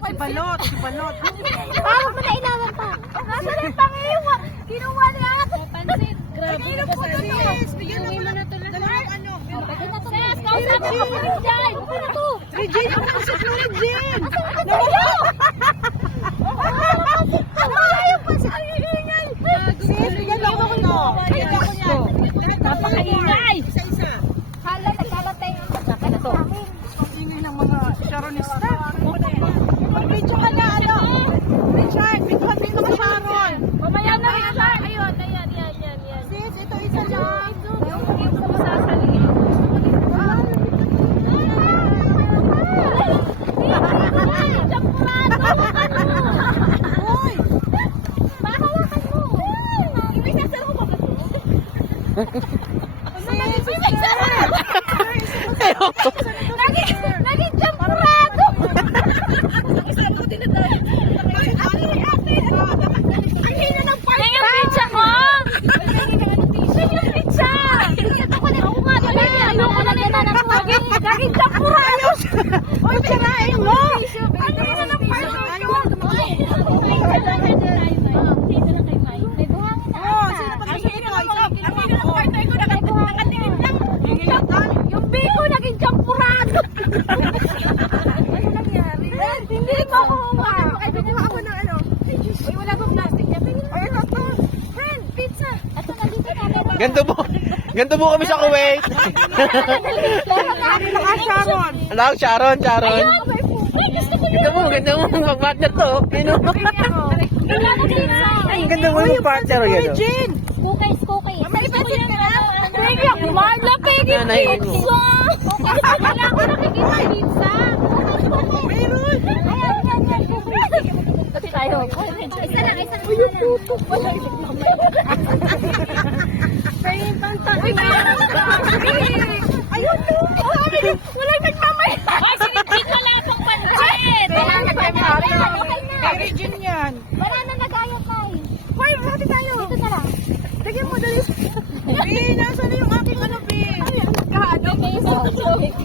Si Balot, si Balot. Bakit mo na inawan pa? Nasaan yung pangiwa? Kinuha niya. Pansit. Grabe na ba sa sis? Bigyan mo na ito. Dalawang ano. Pwede na ito. Sis, kausapin ko pa rin dyan. Ano na to? Regine, yung kasi si Regine. Ang pansit. Ay, ingay. Sis, bigyan ako ito. Bigyan ako niya. Napakaingay. Isa-isa. Hala, nagkalatay ang pagkaka na to. Ang ingay ng mga Sharonista. Video ka na, ano? Richard, videohan din ka Sharon. Mamaya na rin siya. Ayun, ayan. Sis, ito isa lang. Yung sumasasali. Hoy! Mahawakan mo. Ibig sasal ko ba ba ito? Naging champurado. Isang ko dinadala. Ang hina ng part. Yung pizza ko. Yung pizza. Ito ko na. Ako nga pala. Ayoko na nila ng naging champurado. Hoy, tirahin mo! Ano na ng part? Yung biko naging champurado. Ano nangyari? Hindi ko ako umaro. Ay, bumuha ako ng ano. Uy, wala bang plastic yan? Ay, ito to. Friend, pizza. Ito na dito camera. Ganto po kami sa Kuwait. Sharon. Hello, Sharon. Ayun, may food. Ay, gusto ko Ganda mo, mag-partner to. Ano? Ay, Ganda mo yung partner. Regine! Cookies. May pansit ka na? Pwede ako, Marla, pwede Nanay, pizza. Wala ako nakikita pizza. Meron! Ayan. Kasi tayo. Isa lang. Uy, yung puto. Wala yung Pero yung pantang. Uy, ayun, puto. Wala yung nagmamay. Ay, sinipin ko lang pang pansit. Kay Regine yan. Wala na nag-ayok na eh. Hoy, mati tayo. Dito na lang. Lagyan mo dali. Nasaan na yung aking ano, B? Kaano kayo sa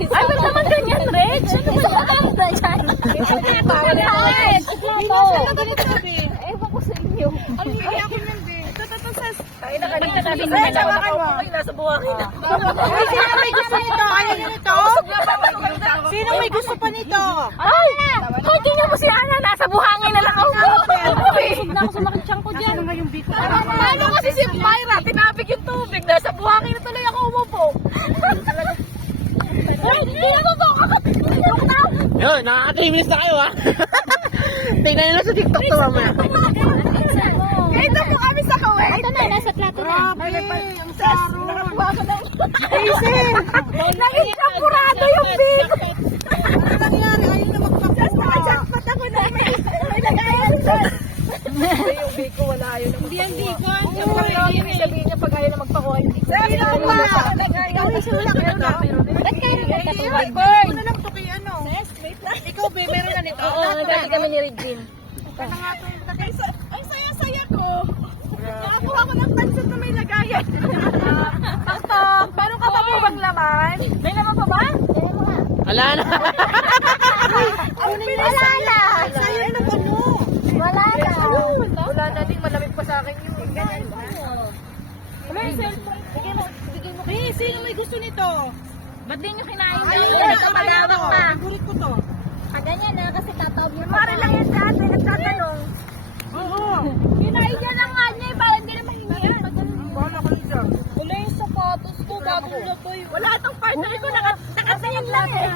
ay, ba't naman ganyan, Reg? Isa ka lang na dyan. Bawal na, Reg. Nasaan na ganito, B? Ewan ko sa inyo. Ang hili ako yan, B. Ito, sis. Ay, nakalimutan Ay, sabakan mo. nasa buhangin na. Ay, sino may gusto nito? Ayaw niyo nito? Sino may gusto pa nito? Ay! Ay, tingnan mo si Ana. Nasa buhangin na lang ako. Busog na ako sa makitsang ko dyan. Ano nga yung biko? Ano kasi si Myra? Tinapik yung tubig. Nasa buhangin na tuloy ako umupo. Ay, hindi ako to. Yun, nakaka-3 minutes na kayo ha. Tingnan nyo sa TikTok to mamaya. Ito po kami sa Kuwait. Ito na, nasa plato na. Grabe, ang Sharon. Nakakuha ko na. Hazel! Naging champurado yung biko. Ano nangyari? Ayaw na magpapagawa. Nakajakpat ako na. May lagayan doon. Yung biko, wala ayaw na magpapagawa. Hindi ang biko. Yung sabihin niya pag ayaw na magpakuha. Sino ba? Ikaw ay sula. Ba't kayo nagkatuwag? Ako na lang to kay ano. Ikaw, B, meron na nito. Oo, nagkati kami ni Regine. Ang saya-saya ko. Nakakuha ko ng pansit na may lagayan. Pastor, meron ka pa po bang laman? May laman pa ba? Wala na. Wala na. Sa'yo na ano? Wala na. Wala na din, malamig pa sa akin yung ganyan. Wala yung cellphone. Bigay mo. Sino may gusto nito? Ba't di nyo kinain na? Ayun, Ito malawak pa. Favorite ko to. Ganyan na kasi tataob niya. Para lang yan sa atin, nagtatanong. Oo. Kinain niya na nga niya. Parang hindi na mahingian. Bahala ko dyan. Wala yung sapatos ko. Bagong lapoy. Wala itong partner ko, nakatingin lang eh.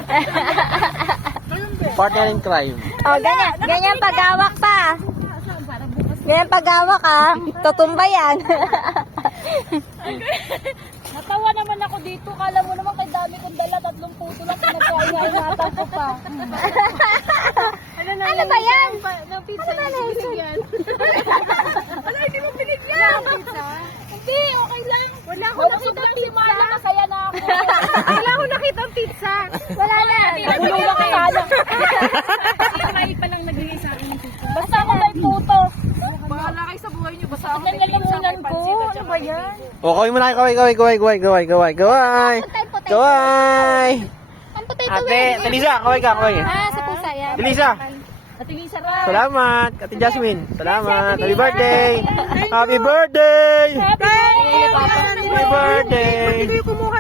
Partner in crime. Oh, ganyan. Ganyan pagawak pa. Ganyan pagawak ah. Tutumba yan. Natawa naman ako dito. Kala mo naman kay dami kong dala. 3 puto lang pinagkain-ingatan ko pa. Ano ba yan? Ng pizza, Ano ba hindi yan? binigyan. Wala, hindi mo binigyan. Hindi, okay lang. Wala ko nakita ang pizza. Masaya na ako. Wala ko nakita ang pizza. Wala na. Nabulong na kaya. Kayo pa lang nagbigay sa akin ng pizza. Basta ako may puto. Bahala kayo sa buhay niyo. Basta ako Ang lalamunan ko. Ano ba yan? O, kaway mo na. Kaway. Kaway. Ang potato Ate, Telisa, kaway ka. Ah, sa pusa yan. Telisa. Tingin sarap. Salamat, Ate Jasmine. Salamat. Happy birthday. Happy birthday. Happy birthday, Papa. Happy birthday. Hindi ko kumuha